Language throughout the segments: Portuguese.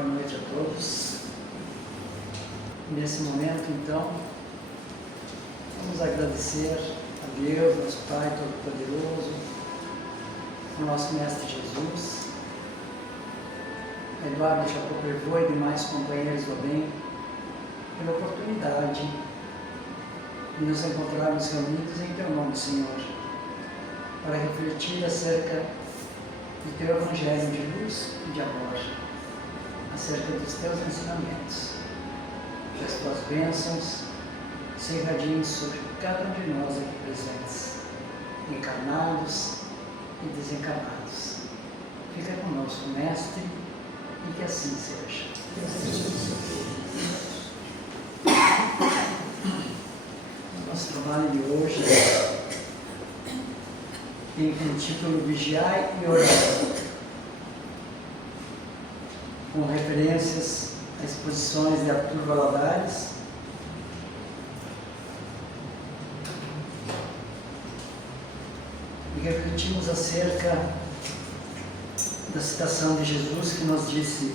Boa noite a todos. Nesse momento, então, vamos agradecer a Deus, nosso Pai Todo-Poderoso, o nosso Mestre Jesus, a Eduardo Chapoprevô e demais companheiros do bem, pela oportunidade de nos encontrarmos reunidos em Teu nome, Senhor, para refletir acerca do Teu Evangelho de luz e de amor, acerca dos Teus ensinamentos. Que as Tuas bênçãos se irradiem sobre cada um de nós aqui presentes, encarnados e desencarnados. Fica conosco, Mestre, e que assim seja. O nosso trabalho de hoje tem como título Vigiai e Orai, com referências a exposições de Arthur Valadares, e refletimos acerca da citação de Jesus que nos disse: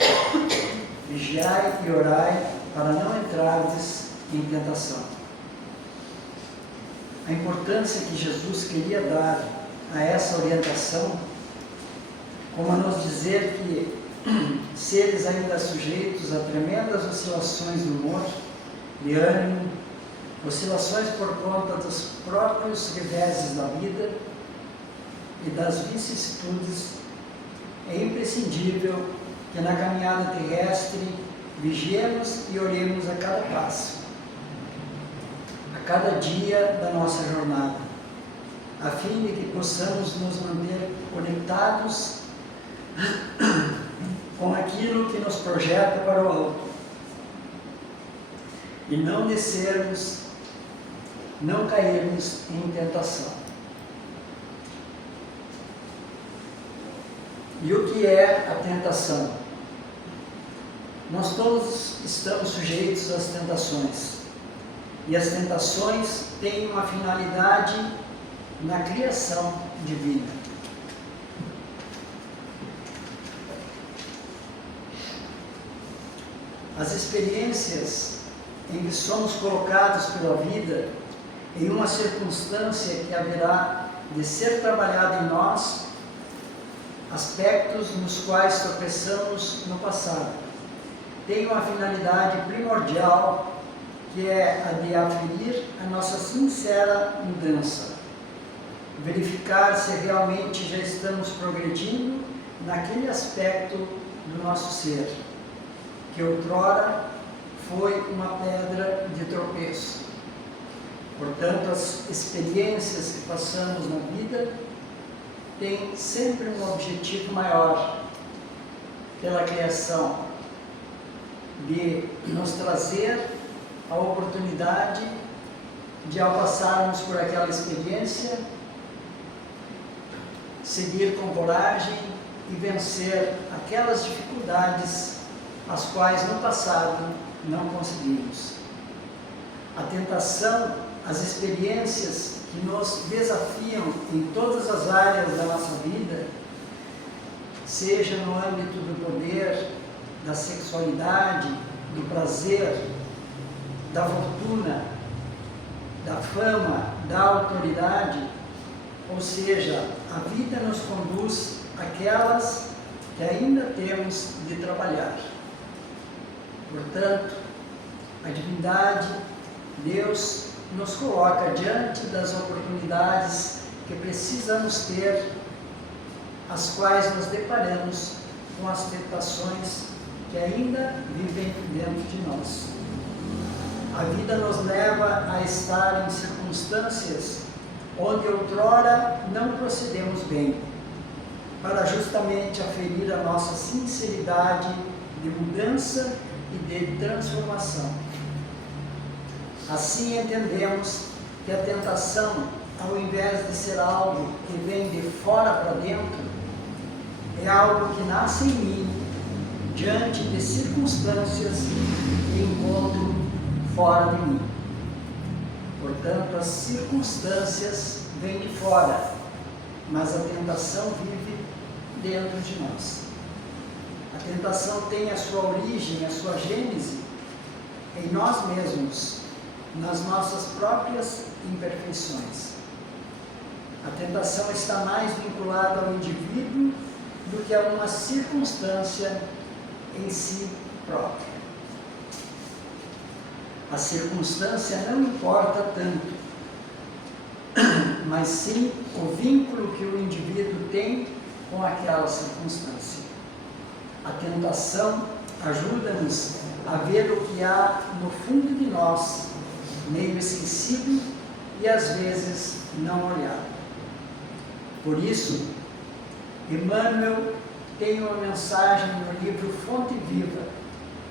vigiai e orai para não entrardes em tentação. A importância que Jesus queria dar a essa orientação, como a nos dizer que seres ainda sujeitos a tremendas oscilações de humor, de ânimo, oscilações por conta dos próprios reveses da vida e das vicissitudes, é imprescindível que na caminhada terrestre vigiemos e oremos a cada passo, a cada dia da nossa jornada, a fim de que possamos nos manter conectados com aquilo que nos projeta para o alto e não descermos, não cairmos em tentação. E o que é a tentação? Nós todos estamos sujeitos às tentações, e as tentações têm uma finalidade na criação divina. As experiências em que somos colocados pela vida em uma circunstância que haverá de ser trabalhada em nós, aspectos nos quais tropeçamos no passado, têm uma finalidade primordial, que é a de aferir a nossa sincera mudança, verificar se realmente já estamos progredindo naquele aspecto do nosso ser, que outrora foi uma pedra de tropeço. Portanto, as experiências que passamos na vida têm sempre um objetivo maior, pela criação, de nos trazer a oportunidade de, ao passarmos por aquela experiência, seguir com coragem e vencer aquelas dificuldades as quais no passado não conseguimos. A tentação, as experiências que nos desafiam em todas as áreas da nossa vida, seja no âmbito do poder, da sexualidade, do prazer, da fortuna, da fama, da autoridade, ou seja, a vida nos conduz àquelas que ainda temos de trabalhar. Portanto, a divindade, Deus, nos coloca diante das oportunidades que precisamos ter, as quais nos deparamos com as tentações que ainda vivem dentro de nós. A vida nos leva a estar em circunstâncias onde outrora não procedemos bem, para justamente aferir a nossa sinceridade de mudança e de transformação. Assim entendemos que a tentação, ao invés de ser algo que vem de fora para dentro, é algo que nasce em mim, diante de circunstâncias que encontro fora de mim. Portanto, as circunstâncias vêm de fora, mas a tentação vive dentro de nós. A tentação tem a sua origem, a sua gênese em nós mesmos, nas nossas próprias imperfeições. A tentação está mais vinculada ao indivíduo do que a uma circunstância em si própria. A circunstância não importa tanto, mas sim o vínculo que o indivíduo tem com aquela circunstância. A tentação ajuda-nos a ver o que há no fundo de nós, meio esquecido e às vezes não olhado. Por isso, Emmanuel tem uma mensagem no livro Fonte Viva,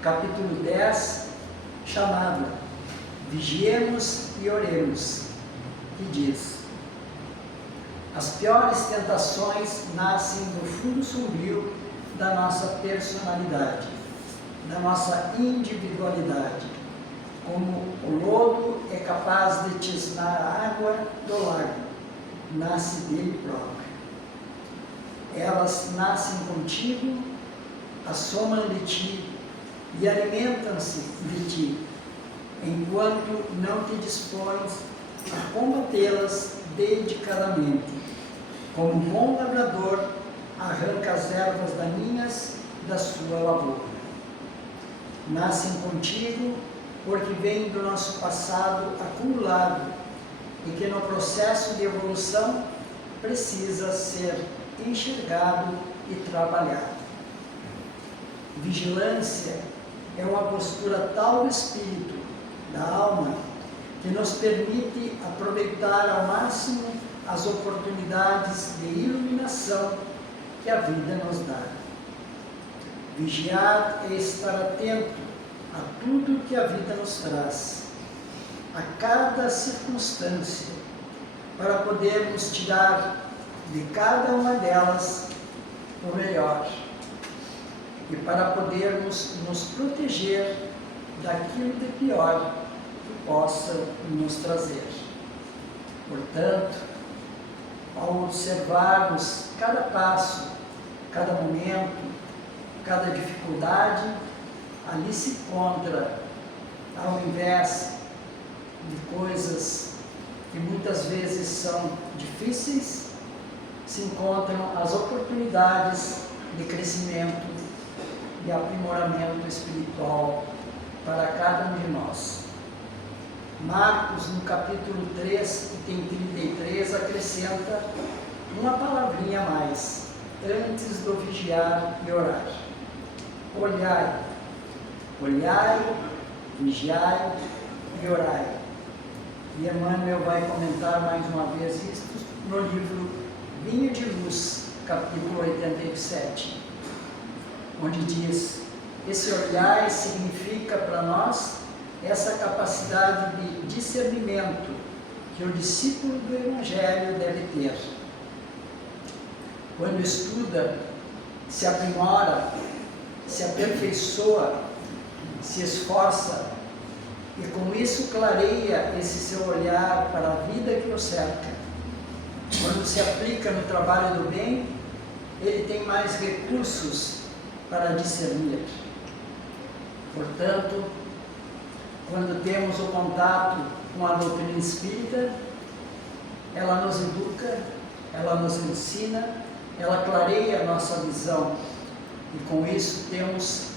capítulo 10, chamada Vigiemos e Oremos, que diz: as piores tentações nascem do fundo sombrio da nossa personalidade, da nossa individualidade, como o lodo é capaz de tisnar a água do lago, nasce dele próprio. Elas nascem contigo, assomam de ti e alimentam-se de ti, enquanto não te dispões a combatê-las dedicadamente. Como um bom lavrador, arranca as ervas daninhas da sua lavoura. Nascem contigo porque vêm do nosso passado acumulado e que no processo de evolução precisa ser enxergado e trabalhado. Vigilância é uma postura tal do espírito, da alma, que nos permite aproveitar ao máximo as oportunidades de iluminação que a vida nos dá. Vigiar é estar atento a tudo que a vida nos traz, a cada circunstância, para podermos tirar de cada uma delas o melhor e para podermos nos proteger daquilo de pior que possa nos trazer. Portanto, ao observarmos cada passo, cada momento, cada dificuldade, ali se encontra, ao invés de coisas que muitas vezes são difíceis, se encontram as oportunidades de crescimento e aprimoramento espiritual para cada um de nós. Marcos, no capítulo 3, item 33, acrescenta uma palavrinha a mais, antes do vigiar e orar. Olhai, olhai, vigiai e orai. E Emmanuel vai comentar mais uma vez isto no livro Vinho de Luz, capítulo 87, onde diz: esse olhar significa para nós essa capacidade de discernimento que o discípulo do Evangelho deve ter. Quando estuda, se aprimora, se aperfeiçoa, se esforça e com isso clareia esse seu olhar para a vida que o cerca. Quando se aplica no trabalho do bem, ele tem mais recursos para discernir. Portanto, quando temos o contato com a doutrina espírita, ela nos educa, ela nos ensina, ela clareia a nossa visão e com isso temos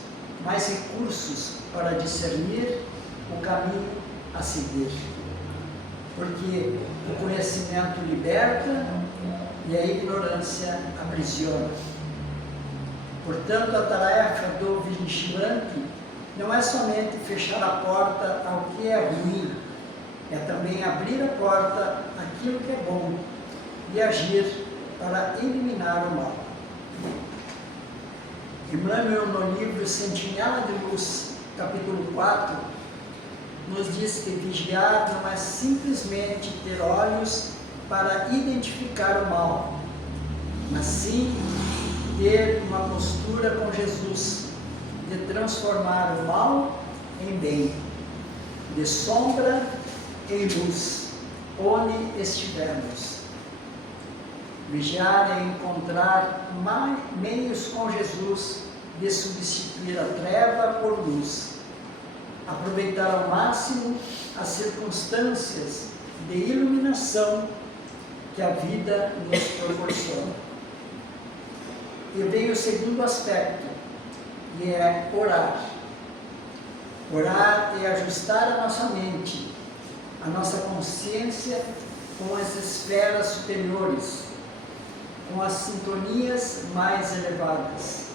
mais recursos para discernir o caminho a seguir. Porque o conhecimento liberta e a ignorância aprisiona. Portanto, a tarefa do vigilante não é somente fechar a porta ao que é ruim, é também abrir a porta àquilo que é bom e agir para eliminar o mal. Emmanuel, no livro Sentinela de Luz, capítulo 4, nos diz que vigiar não é simplesmente ter olhos para identificar o mal, mas sim ter uma postura com Jesus, de transformar o mal em bem, de sombra em luz, onde estivermos. Vigiar é encontrar meios com Jesus de substituir a treva por luz, aproveitar ao máximo as circunstâncias de iluminação que a vida nos proporciona. E vem o segundo aspecto, e é orar. Orar é ajustar a nossa mente, a nossa consciência com as esferas superiores, com as sintonias mais elevadas.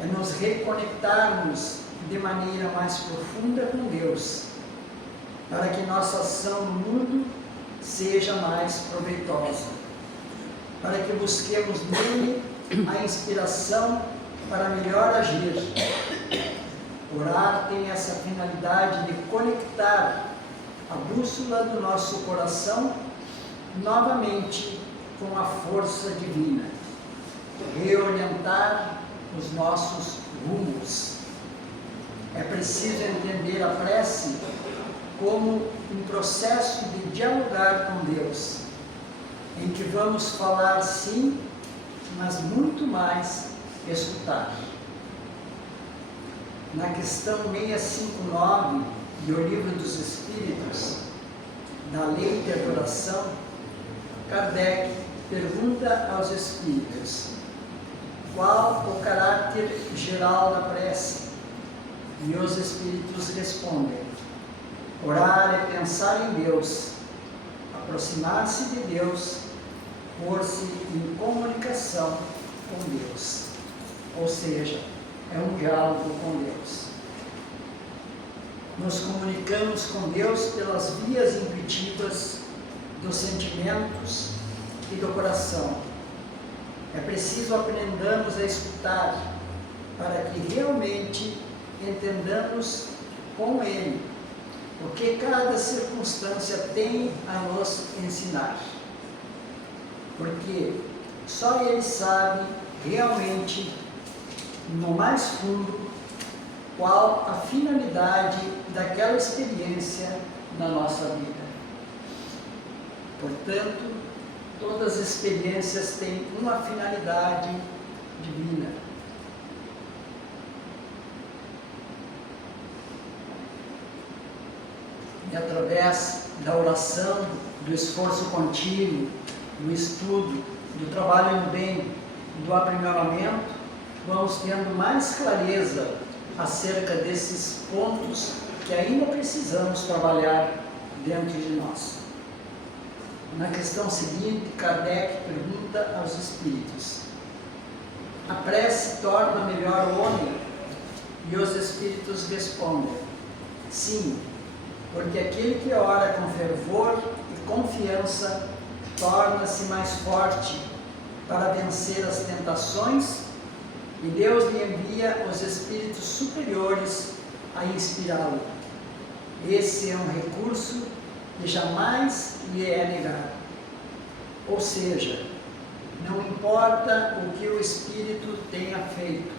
É nos reconectarmos de maneira mais profunda com Deus, para que nossa ação no mundo seja mais proveitosa, para que busquemos nele a inspiração para melhor agir. Orar tem essa finalidade de conectar a bússola do nosso coração novamente com a força divina, reorientar os nossos rumos. É preciso entender a prece como um processo de dialogar com Deus, em que vamos falar sim, mas muito mais escutar. Na questão 659 do Livro dos Espíritos, da Lei de Adoração, Kardec pergunta aos Espíritos: qual o caráter geral da prece? E os Espíritos respondem: orar é pensar em Deus, aproximar-se de Deus, pôr-se em comunicação com Deus. Ou seja, é um diálogo com Deus. Nos comunicamos com Deus pelas vias intuitivas dos sentimentos e do coração. É preciso aprendamos a escutar para que realmente entendamos com Ele o que cada circunstância tem a nos ensinar. Porque só Ele sabe realmente, no mais fundo, qual a finalidade daquela experiência na nossa vida. Portanto, todas as experiências têm uma finalidade divina. E através da oração, do esforço contínuo, do estudo, do trabalho no bem, do aprimoramento, vamos tendo mais clareza acerca desses pontos que ainda precisamos trabalhar dentro de nós. Na questão seguinte, Kardec pergunta aos Espíritos: a prece torna melhor o homem? E os Espíritos respondem: sim, porque aquele que ora com fervor e confiança torna-se mais forte para vencer as tentações, e Deus lhe envia os espíritos superiores a inspirá-lo. Esse é um recurso que jamais lhe é negado. Ou seja, não importa o que o espírito tenha feito,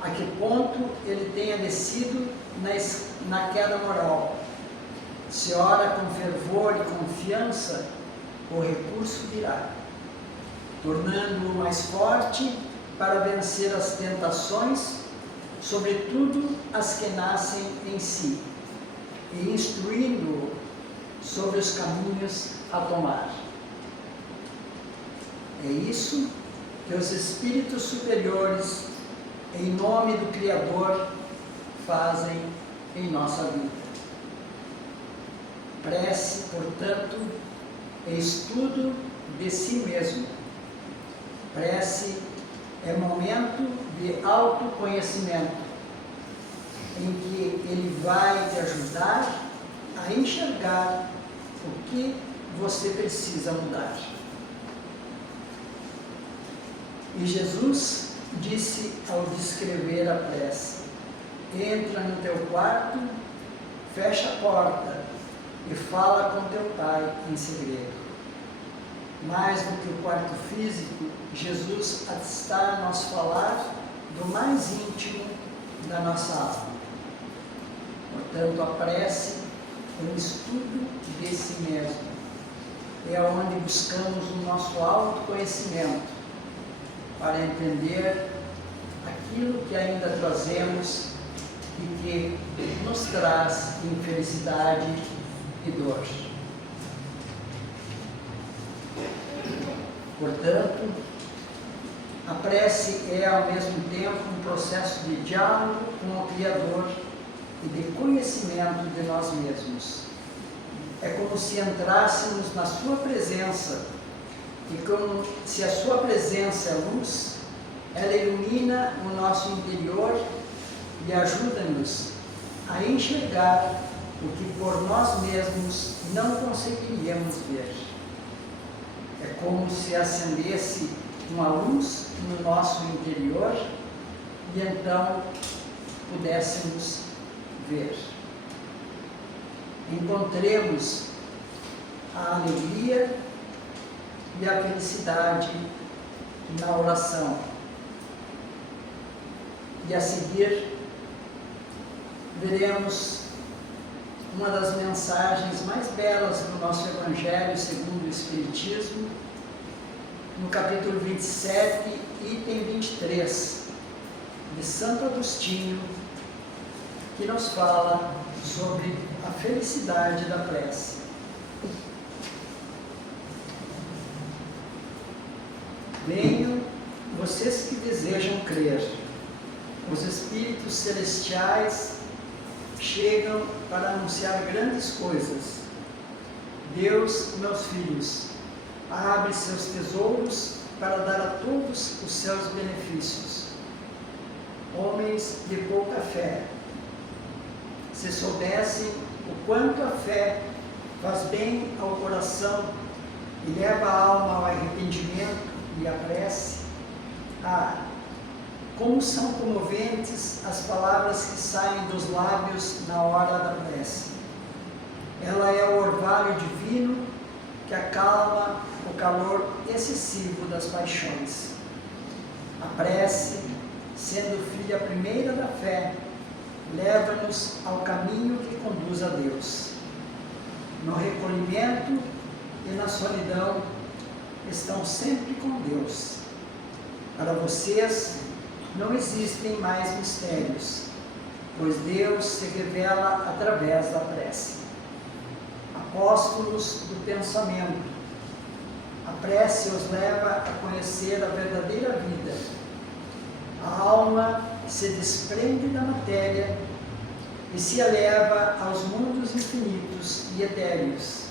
a que ponto ele tenha descido na queda moral, se ora com fervor e confiança, o recurso virá, tornando-o mais forte para vencer as tentações, sobretudo as que nascem em si, e instruindo-o sobre os caminhos a tomar. É isso que os espíritos superiores, em nome do Criador, fazem em nossa vida. Prece, portanto, é estudo de si mesmo. Prece é momento de autoconhecimento, em que ele vai te ajudar a enxergar o que você precisa mudar. E Jesus disse ao descrever a prece: entra no teu quarto, fecha a porta e fala com teu pai em segredo. Mais do que o quarto físico, Jesus está a nos falar do mais íntimo da nossa alma. Portanto, a prece é um estudo de si mesmo. É onde buscamos o nosso autoconhecimento para entender aquilo que ainda trazemos e que nos traz infelicidade e dor. Portanto, a prece é ao mesmo tempo um processo de diálogo com o Criador e de conhecimento de nós mesmos. É como se entrássemos na sua presença e como se a sua presença é luz, ela ilumina o nosso interior e ajuda-nos a enxergar o que por nós mesmos não conseguiríamos ver. É como se acendesse uma luz no nosso interior e então pudéssemos ver. Encontremos a alegria e a felicidade na oração. E a seguir, veremos uma das mensagens mais belas do nosso Evangelho segundo o Espiritismo, no capítulo 27, item 23, de Santo Agostinho, que nos fala sobre a felicidade da prece. Venham vocês que desejam crer. Os Espíritos Celestiais chegam para anunciar grandes coisas. Deus, meus filhos, abre seus tesouros para dar a todos os seus benefícios. Homens de pouca fé, se soubessem o quanto a fé faz bem ao coração e leva a alma ao arrependimento e à prece, como são comoventes as palavras que saem dos lábios na hora da prece. Ela é o orvalho divino que acalma o calor excessivo das paixões. A prece, sendo filha primeira da fé, leva-nos ao caminho que conduz a Deus. No recolhimento e na solidão, estão sempre com Deus. Para vocês, não existem mais mistérios, pois Deus se revela através da prece. Apóstolos do pensamento, a prece os leva a conhecer a verdadeira vida. A alma se desprende da matéria e se eleva aos mundos infinitos e etéreos,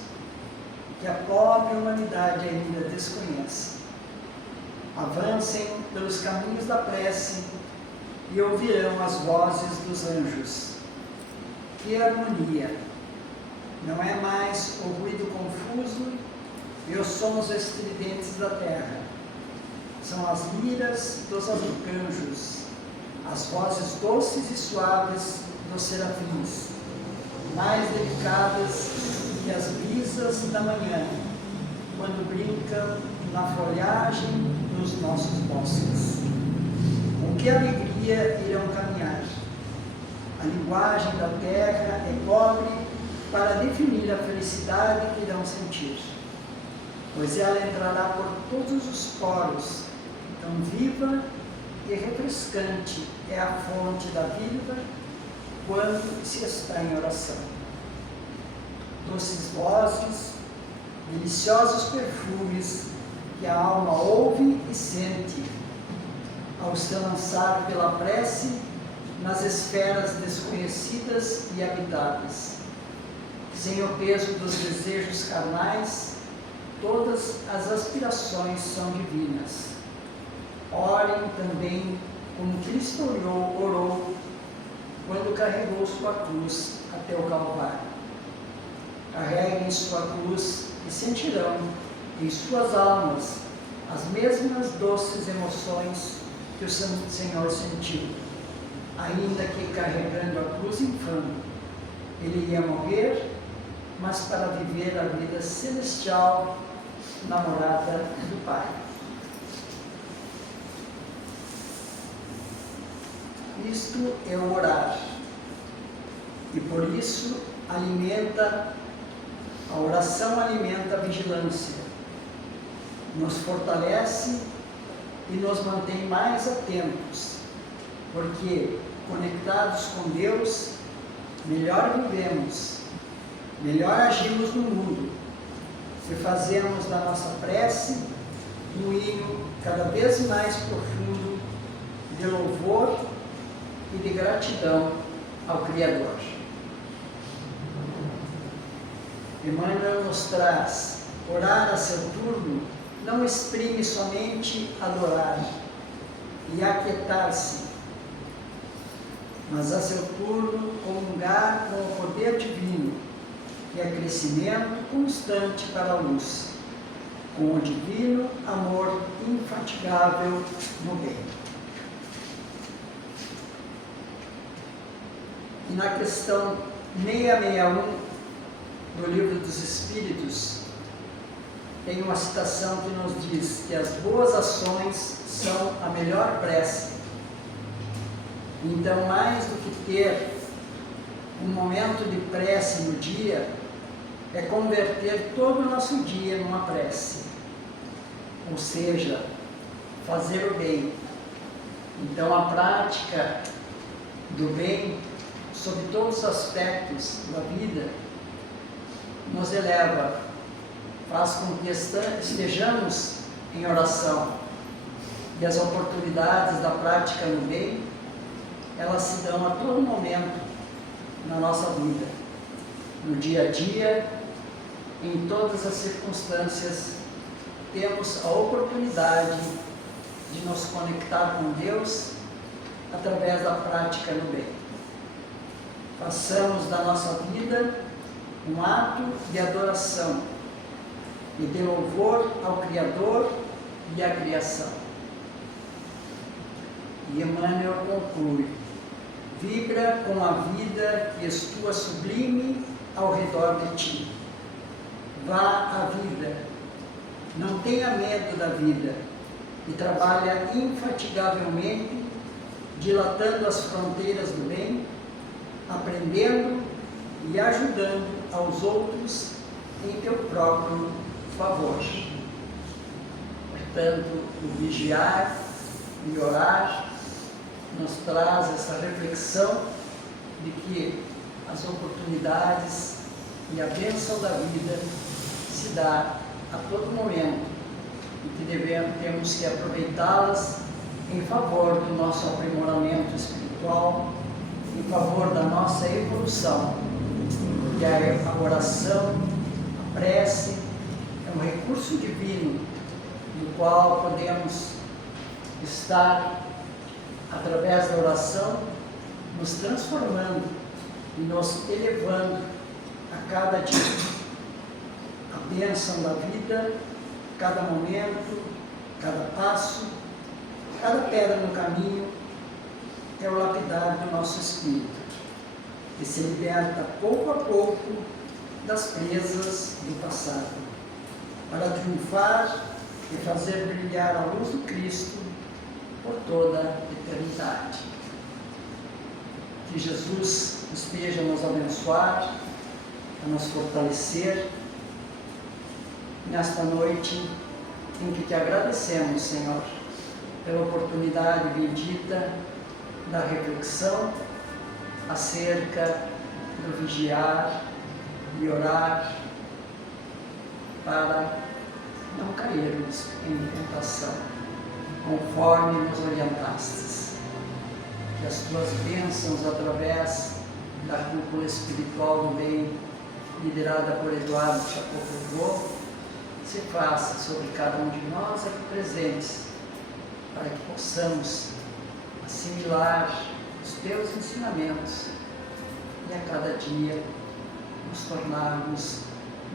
que a pobre humanidade ainda desconhece. Avancem pelos caminhos da prece e ouvirão as vozes dos anjos. Que harmonia! Não é mais o ruído confuso e os sons estridentes da terra. São as liras dos arcanjos, as vozes doces e suaves dos serafins, mais delicadas que as brisas da manhã, quando brincam na folhagem dos nossos bosques. Com que alegria irão caminhar! A linguagem da terra é pobre para definir a felicidade que irão sentir, pois ela entrará por todos os poros, tão viva e refrescante é a fonte da vida quando se está em oração. Doces vozes, deliciosos perfumes que a alma ouve e sente ao se lançar pela prece nas esferas desconhecidas e habitáveis. Sem o peso dos desejos carnais, todas as aspirações são divinas. Orem também como Cristo orou quando carregou sua cruz até o Calvário. Carreguem sua cruz e sentirão em suas almas as mesmas doces emoções que o Senhor sentiu, ainda que carregando a cruz infame. Ele ia morrer, mas para viver a vida celestial na morada do Pai. Isto é o orar, e por isso a oração alimenta a vigilância, nos fortalece e nos mantém mais atentos, porque conectados com Deus, melhor vivemos, melhor agimos no mundo, se fazemos da nossa prece um hino cada vez mais profundo de louvor e de gratidão ao Criador. Emmanuel nos traz: orar a seu turno não exprime somente adorar e aquietar-se, mas a seu turno comungar com o poder divino, que é crescimento constante para a luz, com o divino amor infatigável no bem. E na questão 661 do Livro dos Espíritos, tem uma citação que nos diz que as boas ações são a melhor prece. Então, mais do que ter um momento de prece no dia, é converter todo o nosso dia numa prece, ou seja, fazer o bem. Então, a prática do bem, sob todos os aspectos da vida, nos eleva, faz com que estejamos em oração, e as oportunidades da prática no bem, elas se dão a todo momento na nossa vida, no dia a dia, em todas as circunstâncias, temos a oportunidade de nos conectar com Deus através da prática no bem. Façamos da nossa vida um ato de adoração e de louvor ao Criador e à criação. E Emmanuel conclui: vibra com a vida que estua sublime ao redor de ti. Vá à vida, não tenha medo da vida, e trabalha infatigavelmente, dilatando as fronteiras do bem, aprendendo e ajudando aos outros em teu próprio favor. Portanto, o vigiar e orar nos traz essa reflexão de que as oportunidades e a bênção da vida se dá a todo momento e que temos que aproveitá-las em favor do nosso aprimoramento espiritual, em favor da nossa evolução. E a oração, a prece, é um recurso divino no qual podemos estar, através da oração, nos transformando e nos elevando a cada dia. A bênção da vida, cada momento, cada passo, cada pedra no caminho, é o lapidar do nosso espírito, que se liberta pouco a pouco das presas do passado, para triunfar e fazer brilhar a luz do Cristo por toda a eternidade. Que Jesus esteja a nos abençoar, a nos fortalecer nesta noite em que te agradecemos, Senhor, pela oportunidade bendita da reflexão acerca do vigiar e orar para não cairmos em tentação, conforme nos orientastes. Que as tuas bênçãos através da cúpula espiritual do bem, liderada por Eduardo Chapocovô, se faça sobre cada um de nós aqui presentes, para que possamos assimilar os teus ensinamentos e a cada dia nos tornarmos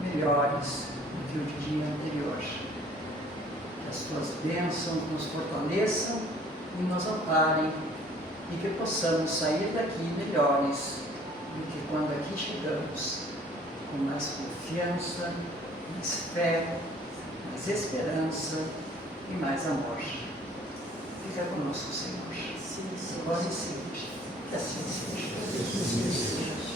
melhores do que o dia anterior. Que as tuas bênçãos nos fortaleçam e nos amparem, e que possamos sair daqui melhores do que quando aqui chegamos, com mais confiança, mais fé, mais esperança e mais amor. Fica conosco, Senhor. Sim, agora e sempre. Que assim seja.